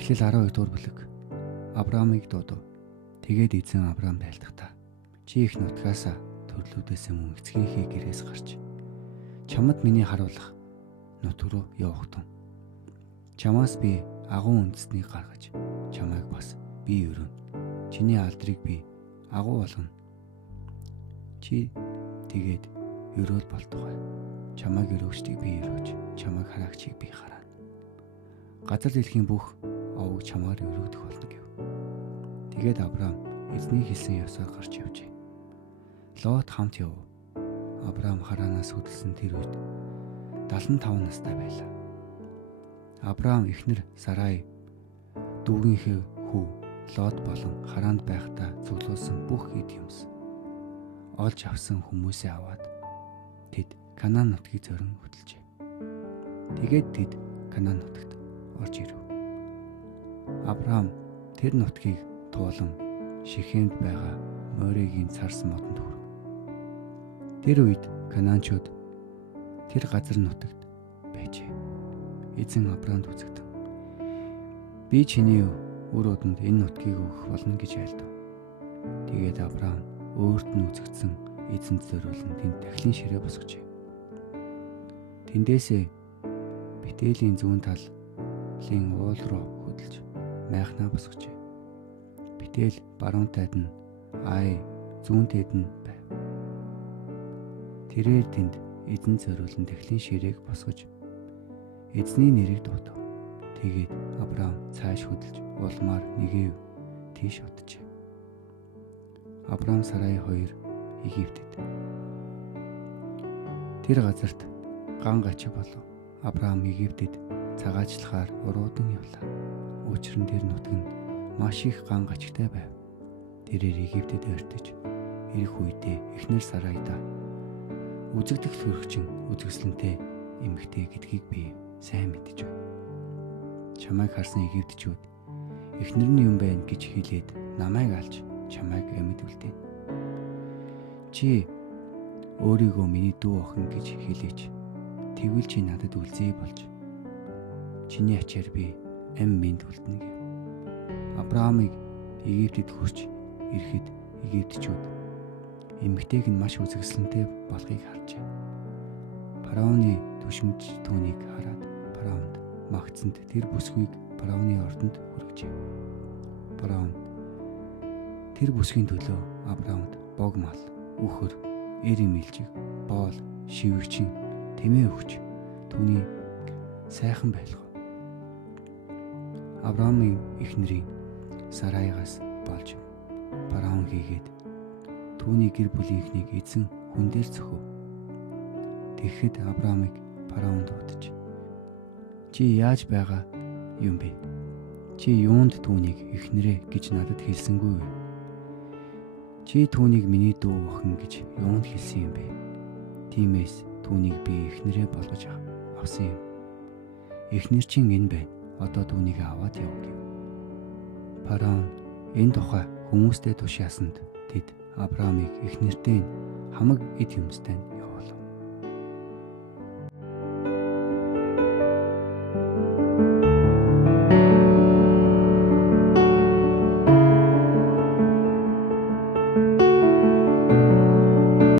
Эхлэл 12 дугаар бүлэг. Авраамыг дуудав. Тэгээд эзэн Авраамд айлтгатаа. Чи их нутгаасаа төрлүүдээс мөн эцгийнхээ гэрээс гарч чамд миний харуулах нутг руу явах тун. Чамаас би агуу үндэснийг гаргаж чамайг бас би өрөөнө. Чиний алдрыг би агуу болгоно. Чи тэгээд өрөөл болтугай. Чамайг өрөөгчдийг би өрөөж, чамайг хараагчийг би хараана. Газар дэлхийн бүх овог чамаар өрөөгдөх болно гэв. Тэгээд Авраам эзний хэлсэн ёсоор гарч явжээ. Лот хамт яв. Авраам Харанаас хөдөлсөн тэр үед 75 настай байлаа. Авраам эхнэр Сарай дүүгийнхээ хүү Лот болон Харанд байхдаа цуглуулсан бүх эд юмс олж авсан хүмүүсээ аваад тэд Канаан нутгийг зорин хөдөлжээ. Тэгээд тэд Канаан нутагт орж ирэв. Авраам тэр нутгийг туулан Шихемд байгаа Моригийн царс модонд хүрв. Тэр үед Канаанчууд тэр газар нутагт байжээ. Эзэн Авраамд үзэгдэн. Би чиний үр өдөнд энэ нутгийг өгөх болно гэж айлдав. Тэгээд Авраам өөрт нь үзэгдсэн эзэнт зориулан тэнд дахлын ширээ босгожээ. Тэндээсээ Бэтэлийн зүүн талын уул руу хөдөлж майхнаа босгожээ. Бэтэл баруун тайд нь Ай зүүн тайд нь байв. Тэрээр тэнд эзэн зориулан дахлын ширээг босгож эзний нэрийг дуудав. Тэгээд Авраам цааш хөдөлж улмаар нэгэв тийш оджээ. Авраам Сарай хоёр Египтэд. Тэр газарт ган гачиг болов. Авраам Египтэд цагаачлахаар уруудан явлаа. Учир нь тэр нутаг нь маш их ган гачигтай байв. Тэрээр Египтэд ойртож ирэх үедээ эхнэр Сарайда үзэгдэх төрөгчин үзэсгэлэнтэй эмэгтэй гэдгийг би сайн мэдэж байна. Чамайг харсан Египтчүүд эхнэр нь юм байна гэж хэлээд намайг алж чамайг амьд үлдээн. Чи өөрийгөө миний дүү охин гэж хэлээч. Тэгвэл чи надад үлзий болж чиний ачаар би ам минь үлдэнэ гэв. Авраамыг Египтэд хүрч ирэхэд Египтчүүд эмэгтэйг нь маш үзэсгэлэнтэй болохыг харжээ. Фараоны түшмж түүнийг хараад фараонд магтсанд тэр бүсгүйг фараоны ордонд хүргэжээ. Фараон тэр бүсгийн төлөө Авраамд бог мал, үхэр, эрийн мэлжиг, боол, шивгчин, тэмээ өгч түүний сайхан байлгав. Авраамын эхнэрийн Сарайгаас болж фараон хийгээд түүний гэр бүлийнхнийг эзэн хүн дээр зөхөв. Тэгэхэд Авраамыг фараон дуудаж чи яаж байгаа юм бэ? Чи юунд түүнийг эхнэрээ гэж надад хэлсэнгүй вэ? Чи түүнийг миний дүү охин гэж юунд хэлсэн юм бэ? Тиймээс түүнийг би эхнэрээ болгож авсан юм. Эхнэр чинь энэ байна. Одоо түүнийг аваад яв гэв. Фараон энэ тухай хүмүүстэй тушаасанд тэд Авраамыг эхнэртэй хамаг эд юмстай